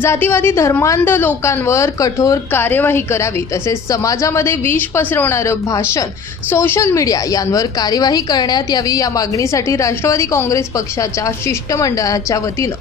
जातीवादी धर्मांध लोकांवर कठोर कार्यवाही करावी तसेच समाजामध्ये विष पसरवणारं भाषण सोशल मीडिया यांवर कार्यवाही करण्यात यावी या मागणीसाठी राष्ट्रवादी काँग्रेस पक्षाच्या शिष्टमंडळाच्या वतीनं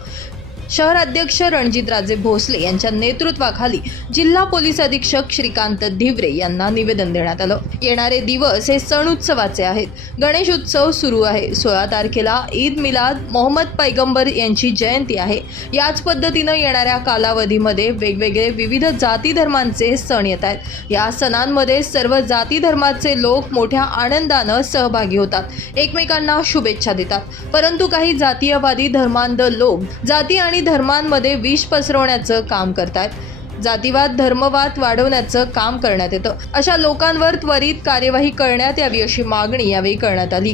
शहराध्यक्ष रणजितराजे भोसले यांच्या नेतृत्वाखाली जिल्हा पोलीस अधीक्षक श्रीकांत धिवरे यांना निवेदन देण्यात आलं. येणारे दिवस हे सण उत्सवाचे आहेत. गणेश उत्सव सुरू आहे. सोळा तारखेला ईद मिलाद मोहम्मद पैगंबर यांची जयंती आहे. याच पद्धतीनं येणाऱ्या कालावधीमध्ये वेगवेगळे विविध जाती धर्मांचे सण येत आहेत. या सणांमध्ये सर्व जाती धर्माचे लोक मोठ्या आनंदानं सहभागी होतात. एकमेकांना शुभेच्छा देतात. परंतु काही जातीयवादी धर्मांध लोक जाती आणि धर्मांमध्ये विष पसरवण्याचं काम करतात. जातीवाद धर्मवाद वाढवण्याचं काम करण्यात येतं. अशा लोकांवर त्वरित कार्यवाही करण्यात यावी अशी मागणी यावेळी करण्यात आली.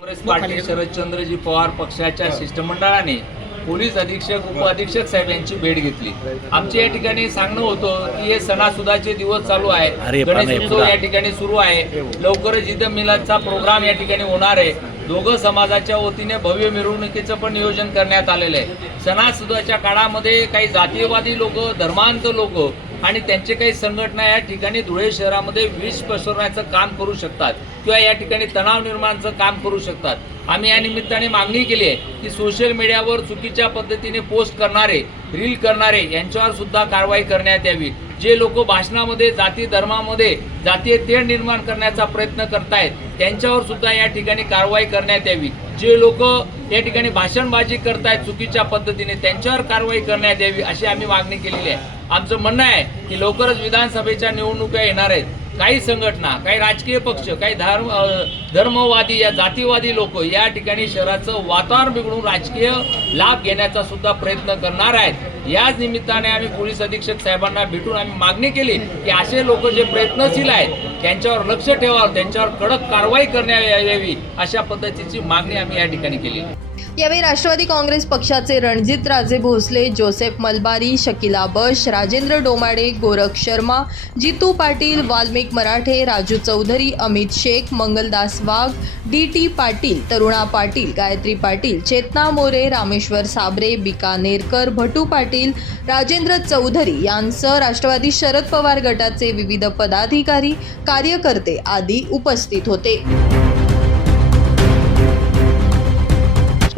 काँग्रेस पार्टी शरदचंद्रजी पवार पक्षाच्या शिष्टमंडळाने पोलीस अधीक्षक उपअधीक्षक साहेब यांची भेट घेतली. आमचे या ठिकाणी सांगणं होतं की हे सणासुदाचे दिवस चालू आहे. अरे, पण गणेश उत्सव या ठिकाणी सुरू आहे. लवकरच ईद मिलादचा प्रोग्राम या ठिकाणी होणार आहे. दोघं समाजाच्या वतीने भव्य मिरवणुकीचं पण नियोजन करण्यात आलेलं आहे. सणासुदाच्या काळामध्ये काही जातीयवादी लोक धर्मांत लोक आणि त्यांचे काही संघटना या ठिकाणी धुळे शहरामध्ये विष पसरवण्याचं काम करू शकतात किंवा या ठिकाणी तणाव निर्माणाचं काम करू शकतात. आम्ही या निमित्ताने मागणी केली आहे की सोशल मीडियावर चुकीच्या पद्धतीने पोस्ट करणारे रील करणारे यांच्यावर सुद्धा कारवाई करण्यात यावी. जे लोक भाषणामध्ये जाती धर्मामध्ये जातीय तेढ निर्माण करण्याचा प्रयत्न करतायत त्यांच्यावर सुद्धा या ठिकाणी कारवाई करण्यात यावी. जे लोक या ठिकाणी भाषणबाजी करतायत चुकीच्या पद्धतीने त्यांच्यावर कारवाई करण्यात यावी अशी आम्ही मागणी केलेली आहे. आमचं म्हणणं आहे की लवकरच विधानसभेच्या निवडणुका येणार आहेत. काही संघटना काही राजकीय पक्ष काही धर्म धर्मवादी या जातीवादी लोक या ठिकाणी शहराचं वातावरण बिघडून राजकीय लाभ घेण्याचा सुद्धा प्रयत्न करणार आहेत. याच निमित्ताने आम्ही पोलीस अधीक्षक साहेबांना भेटून आम्ही मागणी केली की असे लोक जे प्रयत्नशील आहेत त्यांच्यावर लक्ष ठेवावं त्यांच्यावर कडक कारवाई करण्यात यावी अशा पद्धतीची मागणी आम्ही या ठिकाणी केली. यावेळी राष्ट्रवादी काँग्रेस पक्षाचे Ranjit Raje Bhosale Joseph Malbari Shakila Bash Rajendra Domade Gorakh Sharma Jitu Patil Valmik Marathe Raju Chaudhari Amit Shaikh Mangaldas Wagh D T Patil Taruna Patil Gayatri Patil Chetana More Rameshwar Sabre Bika Nerkar Bhatu Patil Rajendra Chaudhari यांसह राष्ट्रवादी शरद पवार गटाचे विविध पदाधिकारी कार्यकर्ते आदी उपस्थित होते.